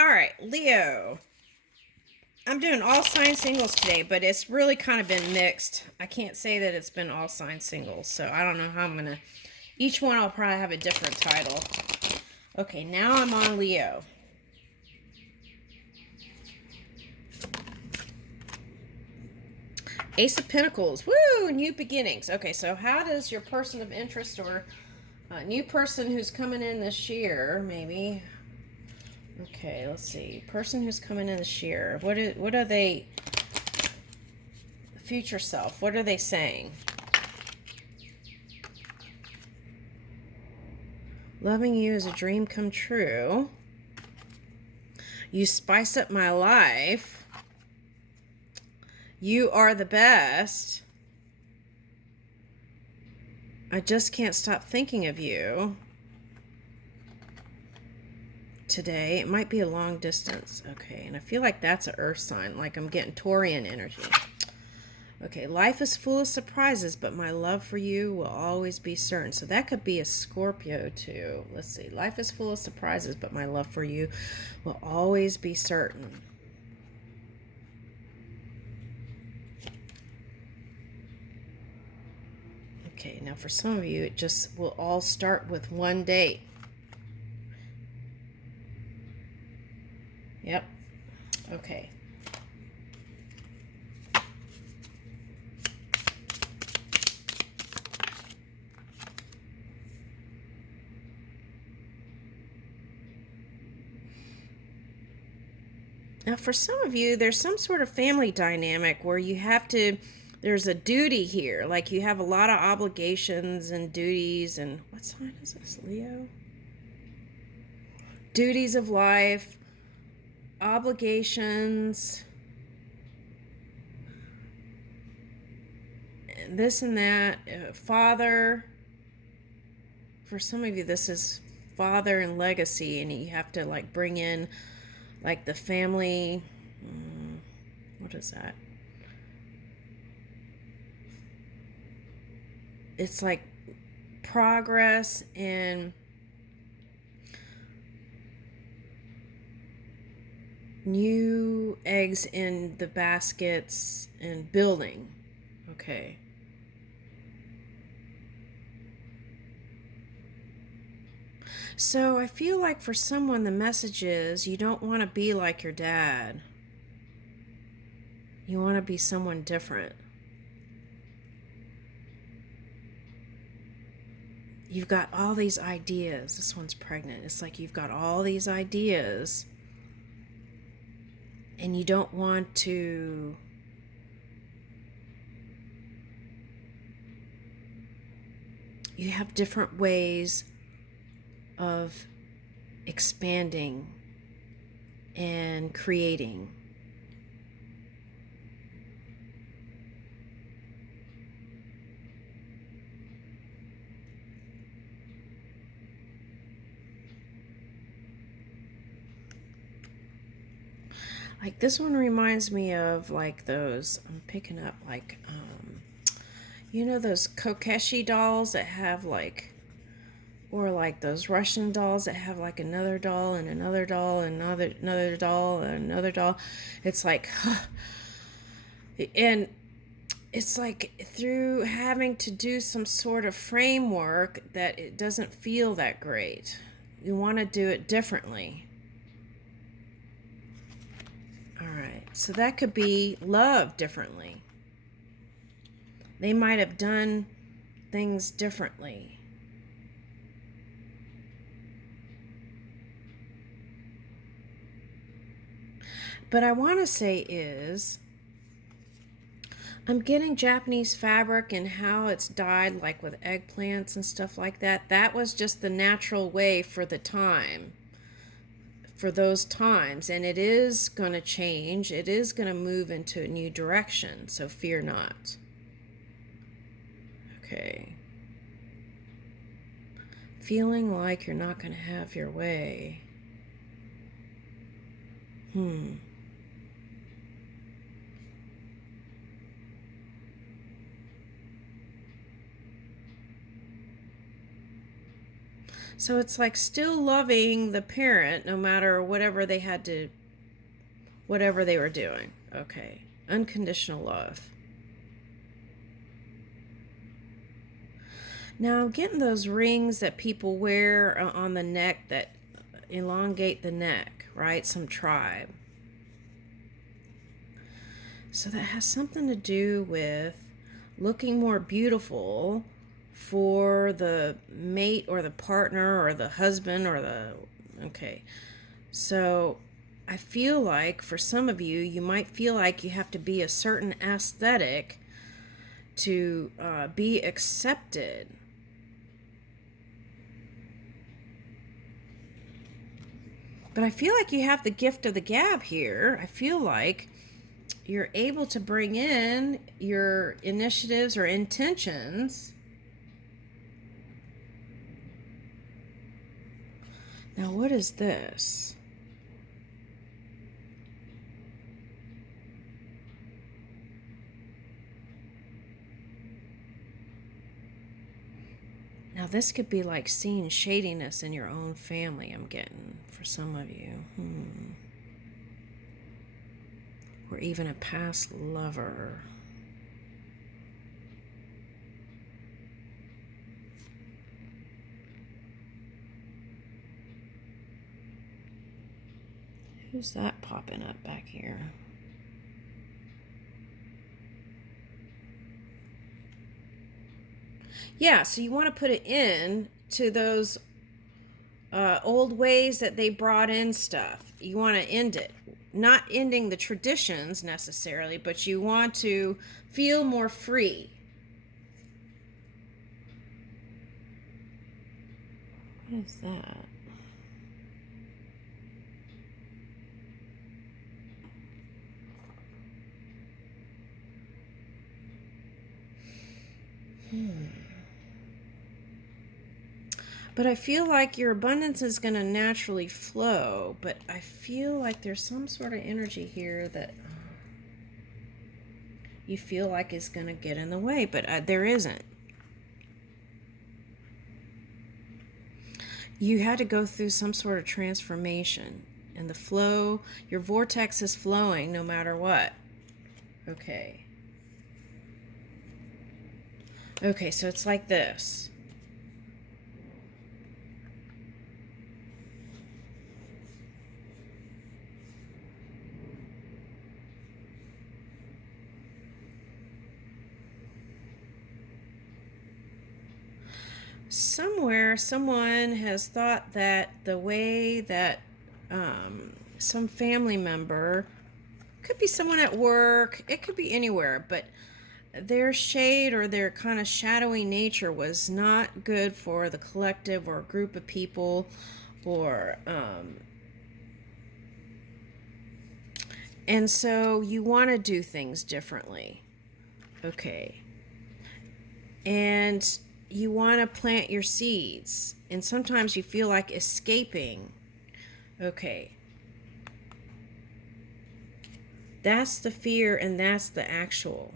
All right, Leo. I'm doing all sign singles today, but it's really kind of been mixed. I can't say that it's been all sign singles, so I don't know how I'm gonna. Each one I'll probably have a different title. Okay, now I'm on Leo. Ace of Pentacles. Woo! New beginnings. Okay, so how does your person of interest or a new person who's coming in this year, maybe? Okay, let's see. Person who's coming in this year. What are they? Future self. What are they saying? Loving you is a dream come true. You spice up my life. You are the best. I just can't stop thinking of you. Today, it might be a long distance. Okay, and I feel like that's an earth sign, like I'm getting Taurian energy. Okay, life is full of surprises, but my love for you will always be certain. So that could be a Scorpio too. Let's see. Life is full of surprises, but my love for you will always be certain. Okay, now for some of you, it just will all start with one date. Yep. Okay. Now, for some of you, there's some sort of family dynamic where you have to, there's a duty here. Like you have a lot of obligations and duties. And what sign is this, Leo? Duties of life, obligations, this and that. Father. For some of you, this is father and legacy, and you have to like bring in like the family. What is that? It's like progress and new eggs in the baskets and building. Okay. So I feel like for someone the message is you don't want to be like your dad. You want to be someone different. You've got all these ideas. This one's pregnant. It's like you've got all these ideas and you don't want to you have different ways of expanding and creating. Like this one reminds me of like those, I'm picking up like, you know those Kokeshi dolls that have like, or like those Russian dolls that have like another doll and another doll and another doll and another doll. It's like, and it's like through having to do some sort of framework that it doesn't feel that great. You want to do it differently. All right, so that could be love differently. They might have done things differently. But I want to say is, I'm getting Japanese fabric and how it's dyed like with eggplants and stuff like that. That was just the natural way for the time. For those times, and it is going to change. It is going to move into a new direction, so fear not. Okay. Feeling like you're not going to have your way. So it's like still loving the parent no matter whatever they had to, whatever they were doing. Okay. Unconditional love. Now I'm getting those rings that people wear on the neck that elongate the neck, right? Some tribe. So that has something to do with looking more beautiful for the mate or the partner or the husband or the... Okay. So I feel like for some of you, you might feel like you have to be a certain aesthetic to be accepted. But I feel like you have the gift of the gab here. I feel like you're able to bring in your initiatives or intentions. Now, what is this? Now, this could be like seeing shadiness in your own family, I'm getting, for some of you. Or even a past lover. Who's that popping up back here? Yeah, so you want to put it in to those old ways that they brought in stuff. You want to end it. Not ending the traditions necessarily, but you want to feel more free. What is that? But I feel like your abundance is going to naturally flow. But I feel like there's some sort of energy here that you feel like is going to get in the way. But there isn't. You had to go through some sort of transformation. And the flow, your vortex is flowing no matter what. Okay. Okay, so it's like this. Somewhere, someone has thought that the way that some family member, could be someone at work, it could be anywhere, but their shade or their kind of shadowy nature was not good for the collective or group of people, or and so you want to do things differently. Okay. And you want to plant your seeds, and sometimes you feel like escaping. Okay. That's the fear, and that's the actual.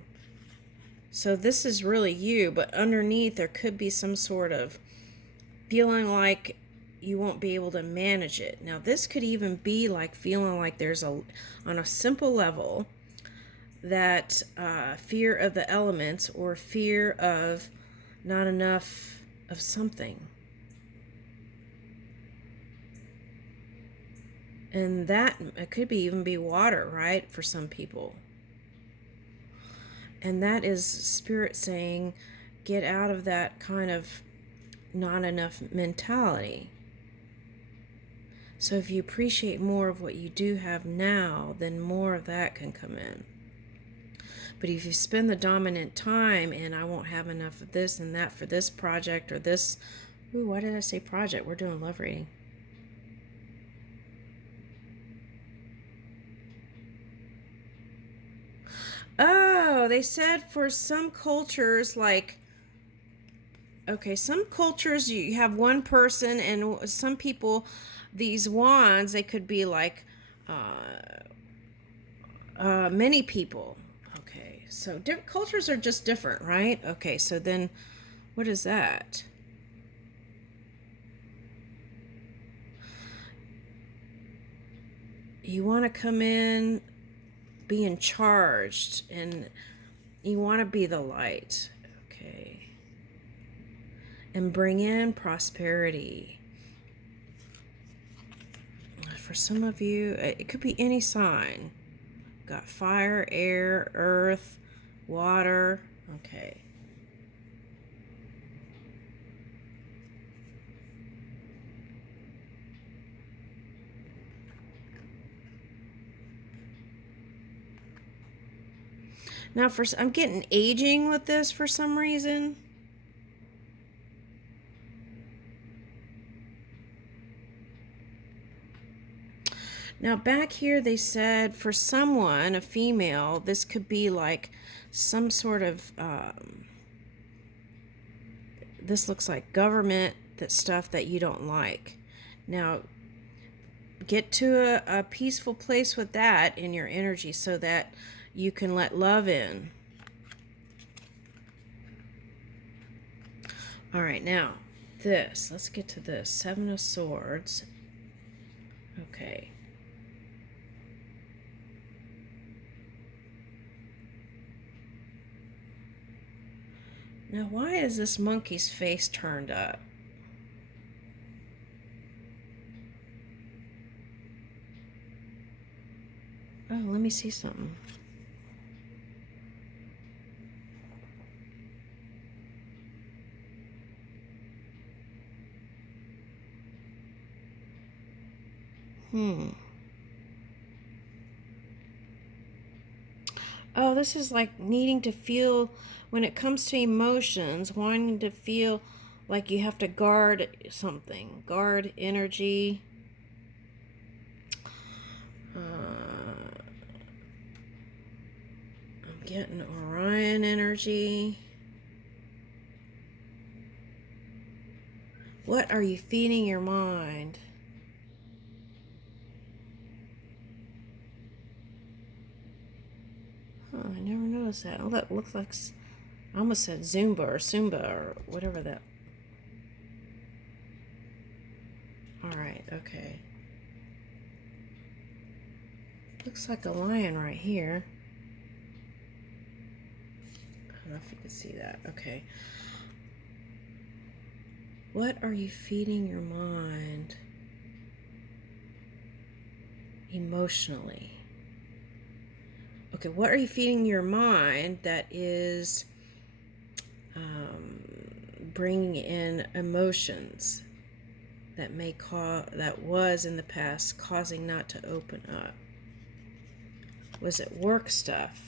So this is really you, but underneath there could be some sort of feeling like you won't be able to manage it. Now this could even be like feeling like there's on a simple level, that fear of the elements or fear of not enough of something. And that it could be even be water, right, for some people. And that is spirit saying, get out of that kind of not enough mentality. So if you appreciate more of what you do have now, then more of that can come in. But if you spend the dominant time and I won't have enough of this and that for this project or this... Ooh, why did I say project? We're doing love reading. Oh, they said for some cultures, like... Okay, some cultures you have one person, and some people, these wands, they could be like many people. Okay, so cultures are just different, right? Okay, so then what is that? you want to come in being charged, and you want to be the light. Okay. And bring in prosperity. For some of you, it could be any sign. Got fire, air, earth, water. Okay. Now, I'm getting aging with this for some reason. Now, back here, they said for someone, a female, this could be like some sort of, this looks like government, that stuff that you don't like. Now, get to a peaceful place with that in your energy so that you can let love in. All right, now this. Let's get to this. Seven of Swords. Okay. Now, why is this monkey's face turned up? Oh, let me see something. Oh, this is like needing to feel, when it comes to emotions, wanting to feel like you have to guard something, guard energy. I'm getting Orion energy. What are you feeding your mind? Oh, I never noticed that. Oh, that looks like, I almost said Zumba or Sumba or whatever that. Alright, okay. Looks like a lion right here. I don't know if you can see that. Okay. What are you feeding your mind emotionally? Okay, what are you feeding your mind that is bringing in emotions that may cause, that was in the past causing not to open up? Was it work stuff?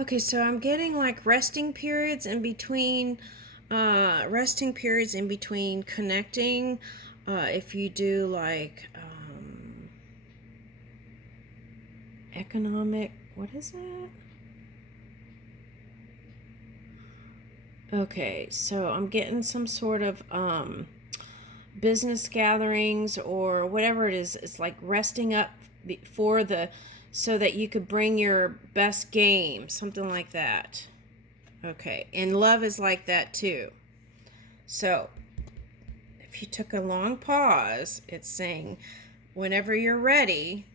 Okay, so I'm getting like resting periods in between connecting. If you do like economic, what is that? Okay, so I'm getting some sort of business gatherings or whatever it is. It's like resting up for the, so that you could bring your best game, something like that. Okay, and love is like that too. So if you took a long pause, it's saying whenever you're ready,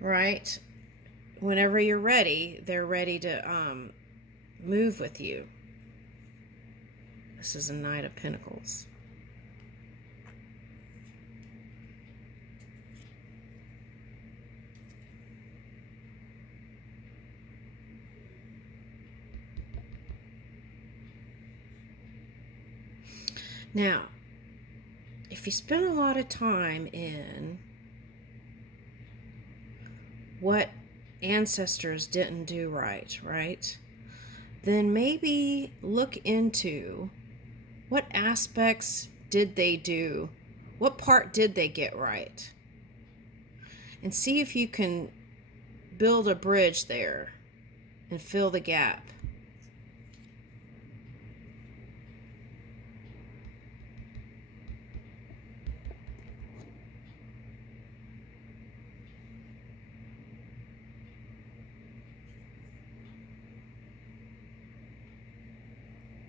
right? Whenever you're ready, they're ready to move with you. This is a Knight of Pentacles. Now, if you spend a lot of time in what ancestors didn't do right, right? Then maybe look into what aspects did they do, what part did they get right? And see if you can build a bridge there and fill the gap.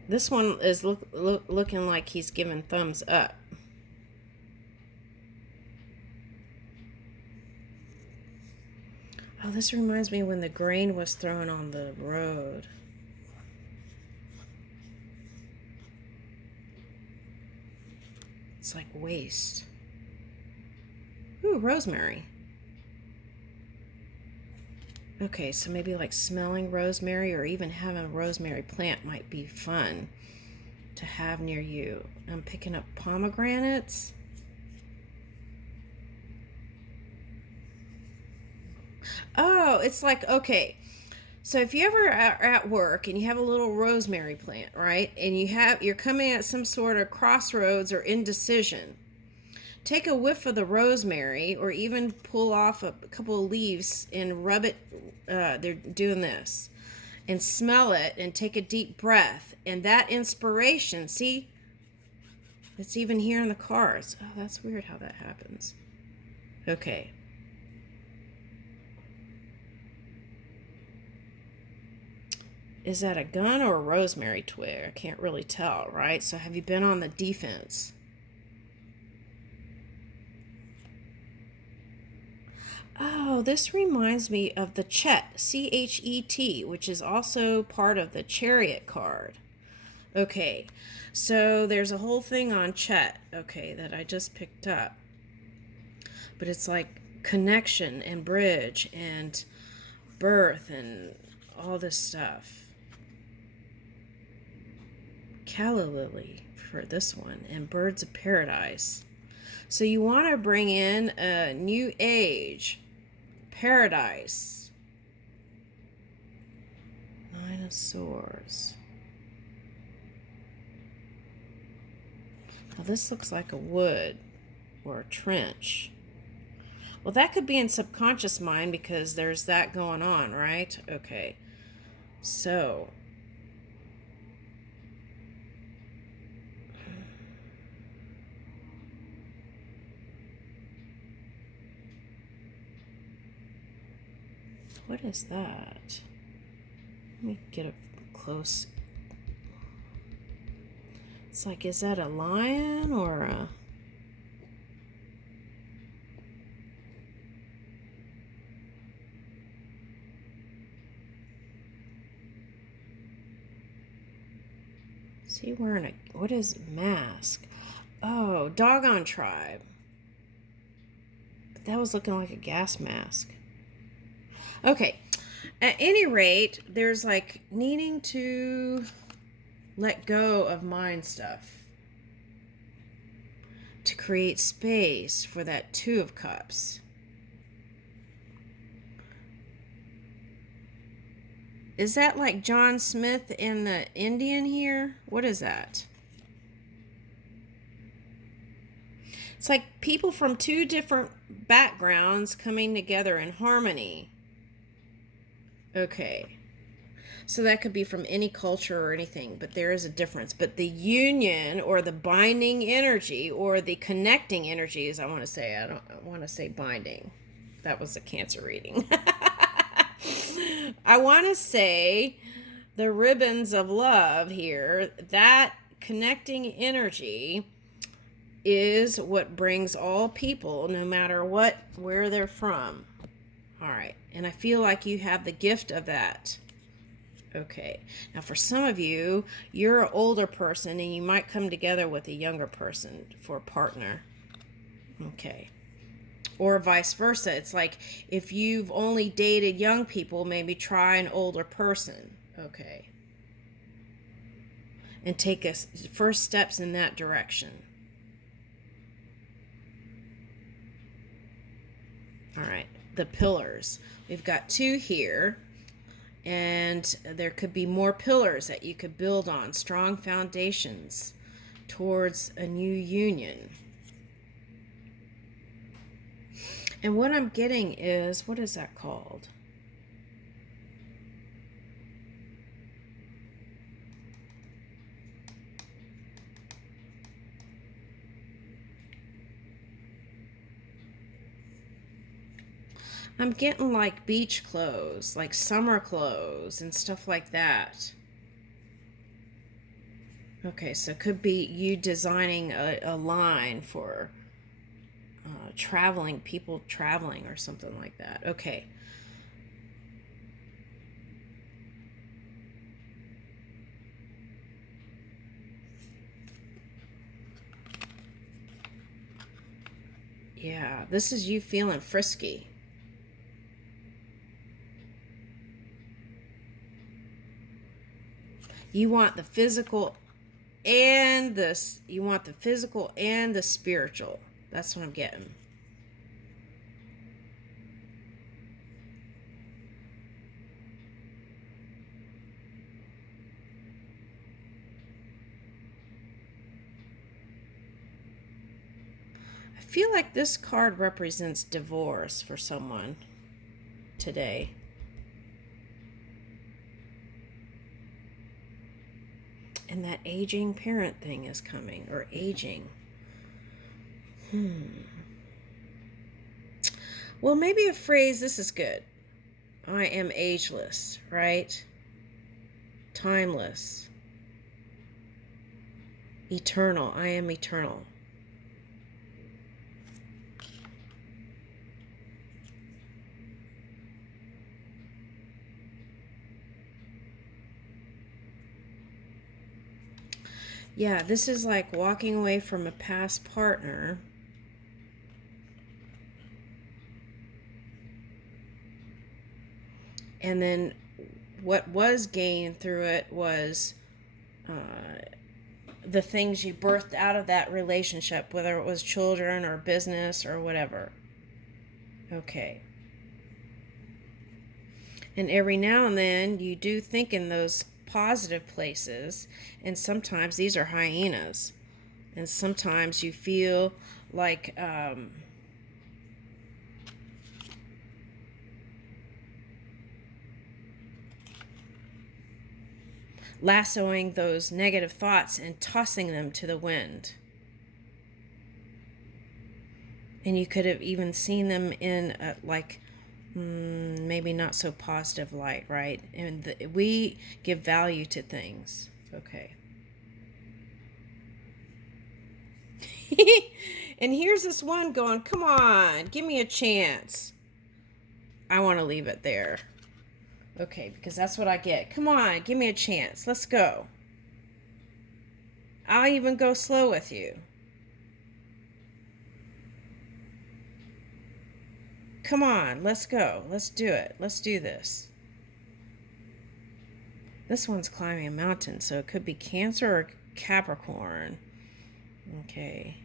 This one is looking like he's giving thumbs up. Oh, this reminds me when the grain was thrown on the road. It's like waste. Ooh, rosemary. Okay, so maybe like smelling rosemary or even having a rosemary plant might be fun to have near you. I'm picking up pomegranates. Oh, it's like, okay. So if you ever are at work and you have a little rosemary plant, right? And you're coming at some sort of crossroads or indecision. Take a whiff of the rosemary or even pull off a couple of leaves and rub it. They're doing this. And smell it and take a deep breath. And that inspiration, see, it's even here in the cards. Oh, that's weird how that happens. Okay. Is that a gun or a rosemary twig? I can't really tell, right? So have you been on the defense? Oh, this reminds me of the Chet, C-H-E-T, which is also part of the Chariot card. Okay, so there's a whole thing on Chet, okay, that I just picked up. But it's like connection and bridge and birth and all this stuff. Calla lily for this one, and birds of paradise. So you want to bring in a new age, paradise. Nine of Swords. Now this looks like a wood or a trench. Well, that could be in subconscious mind because there's that going on, right? Okay. So what is that? Let me get up close. It's like, is that a lion or a... Is he wearing a... What is mask? Oh, Doggone Tribe. But that was looking like a gas mask. Okay. At any rate, there's like needing to let go of mind stuff to create space for that Two of Cups. Is that like John Smith and the Indian here? What is that? It's like people from two different backgrounds coming together in harmony. Okay. So that could be from any culture or anything, but there is a difference. But the union or the binding energy or the connecting energy, as I want to say, I don't want to say binding. That was a Cancer reading. I want to say the ribbons of love here, that connecting energy is what brings all people, no matter where they're from. All right. And I feel like you have the gift of that. Okay. Now, for some of you, you're an older person and you might come together with a younger person for a partner. Okay. Or vice versa. It's like if you've only dated young people, maybe try an older person. Okay. And take first steps in that direction. All right. The pillars. We've got two here. And there could be more pillars that you could build on, strong foundations towards a new union. And what I'm getting is, what is that called? I'm getting like beach clothes, like summer clothes and stuff like that. Okay, so it could be you designing a line for traveling, people traveling or something like that. Okay. Yeah, this is you feeling frisky. You want the physical and this. You want the physical and the spiritual. That's what I'm getting. I feel like this card represents divorce for someone today. And that aging parent thing is coming, or aging. Well, maybe a phrase, this is good. I am ageless, right? Timeless. Eternal. I am eternal. Yeah, this is like walking away from a past partner. And then what was gained through it was the things you birthed out of that relationship, whether it was children or business or whatever. Okay. And every now and then you do think in those positive places, and sometimes these are hyenas. And sometimes you feel like lassoing those negative thoughts and tossing them to the wind. And you could have even seen them in maybe not so positive light, right? And we give value to things. Okay. And here's this one going, come on, give me a chance. I want to leave it there. Okay, because that's what I get. Come on, give me a chance. Let's go. I'll even go slow with you. Come on, let's go. Let's do it. Let's do this. This one's climbing a mountain, so it could be Cancer or Capricorn. Okay.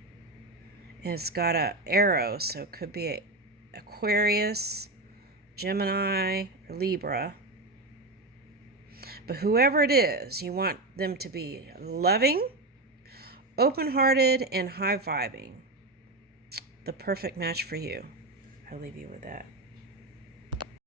And it's got a arrow, so it could be Aquarius, Gemini, or Libra. But whoever it is, you want them to be loving, open-hearted, and high-vibing. The perfect match for you. I'll leave you with that.